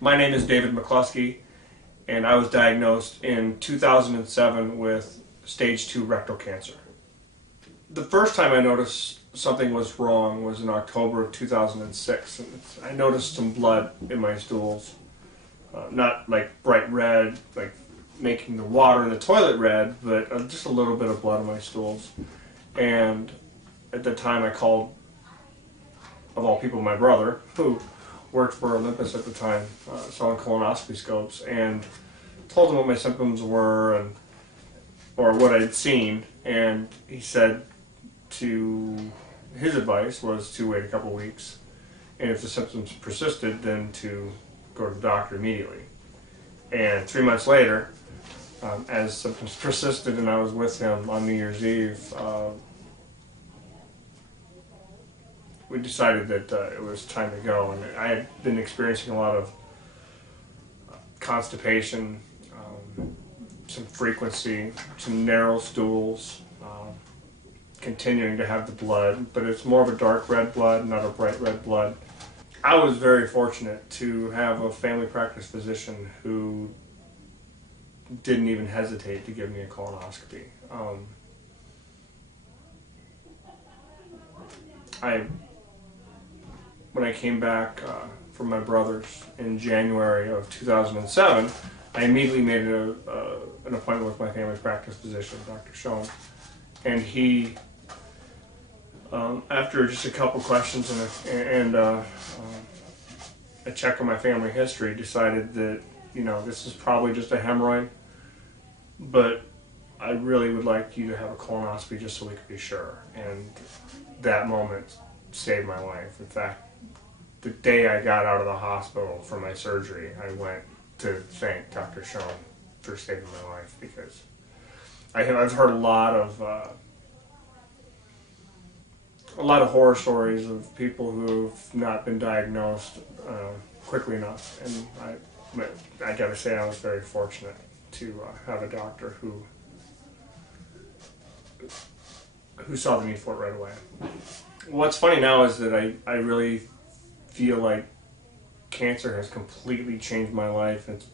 My name is David McCluskey, and I was diagnosed in 2007 with stage 2 rectal cancer. The first time I noticed something was wrong was in October of 2006. And I noticed some blood in my stools. Not like bright red, like making the water in the toilet red, but just a little bit of blood in my stools. And at the time I called, of all people, my brother, who worked for Olympus at the time, selling colonoscopy scopes, and told him what my symptoms were or what I'd seen, and he said his advice was to wait a couple weeks, and if the symptoms persisted, then to go to the doctor immediately. And 3 months later, as symptoms persisted and I was with him on New Year's Eve, we decided that it was time to go. And I had been experiencing a lot of constipation, some frequency, some narrow stools, continuing to have the blood, but it's more of a dark red blood, not a bright red blood. I was very fortunate to have a family practice physician who didn't even hesitate to give me a colonoscopy. When I came back from my brother's in January of 2007, I immediately made an appointment with my family practice physician, Dr. Schoen, and he, after just a couple questions and a check on my family history, decided that, this is probably just a hemorrhoid, but I really would like you to have a colonoscopy just so we could be sure. And that moment saved my life. In fact, the day I got out of the hospital for my surgery, I went to thank Dr. Schoen for saving my life, because I've heard a lot of horror stories of people who've not been diagnosed quickly enough, and I gotta say I was very fortunate to have a doctor who saw the need for it right away. What's funny now is that I really feel like cancer has completely changed my life. It's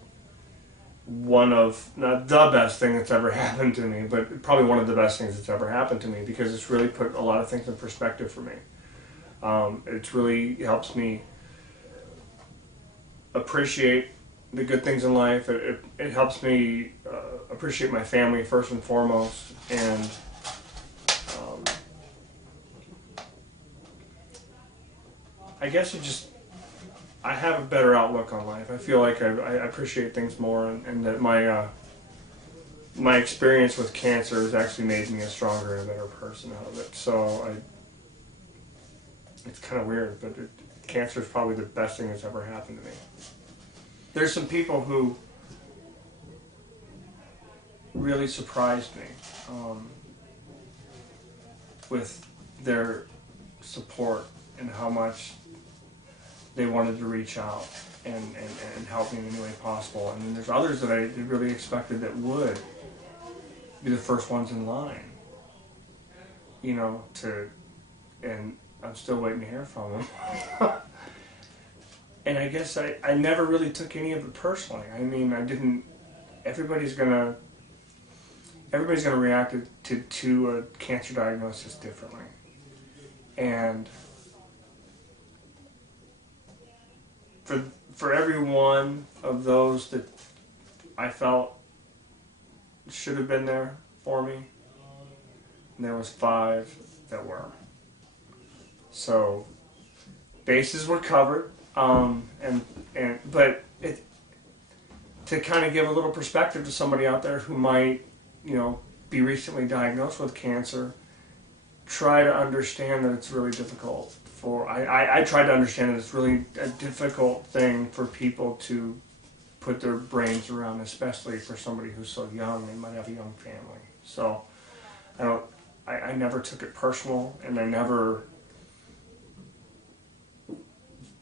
one of, not the best thing that's ever happened to me, but probably one of the best things that's ever happened to me, because it's really put a lot of things in perspective for me. It really helps me appreciate the good things in life. It helps me appreciate my family first and foremost, and I guess I have a better outlook on life. I feel like I appreciate things more, and that my experience with cancer has actually made me a stronger and a better person out of it. So it's kind of weird, but cancer is probably the best thing that's ever happened to me. There's some people who really surprised me with their support and how much they wanted to reach out and help me in any way possible. And then there's others that I really expected that would be the first ones in line, and I'm still waiting to hear from them. And I guess I never really took any of it personally. I mean, everybody's gonna react to a cancer diagnosis differently. And for every one of those that I felt should have been there for me, there was 5 that were. So bases were covered, but to kind of give a little perspective to somebody out there who might, be recently diagnosed with cancer, try to understand that it's really difficult. I tried to understand that it's really a difficult thing for people to put their brains around, especially for somebody who's so young and might have a young family. So I never took it personal, and I never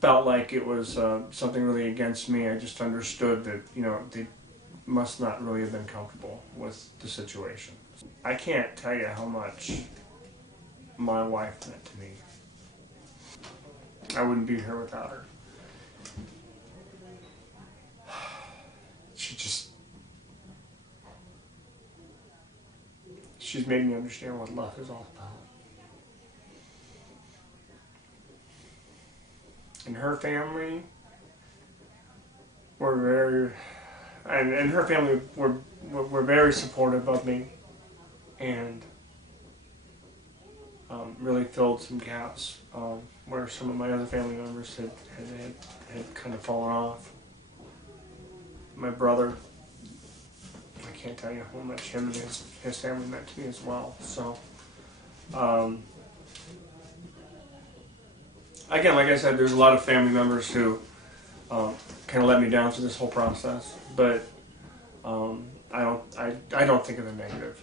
felt like it was something really against me. I just understood that, they must not really have been comfortable with the situation. I can't tell you how much my wife meant to me. I wouldn't be here without her. she's made me understand what love is all about. And her family were her family were very supportive of me, and really filled some gaps where some of my other family members had kind of fallen off. My brother, I can't tell you how much him and his family meant to me as well. So, again, like I said, there's a lot of family members who kind of let me down through this whole process, but I don't think of the negative.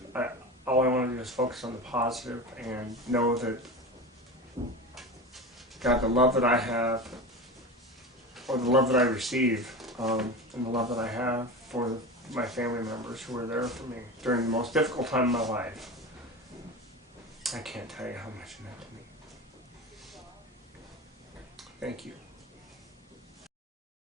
All I want to do is focus on the positive and know that God, the love that I have, or the love that I receive, and the love that I have for my family members who were there for me during the most difficult time of my life, I can't tell you how much it meant to me. Thank you.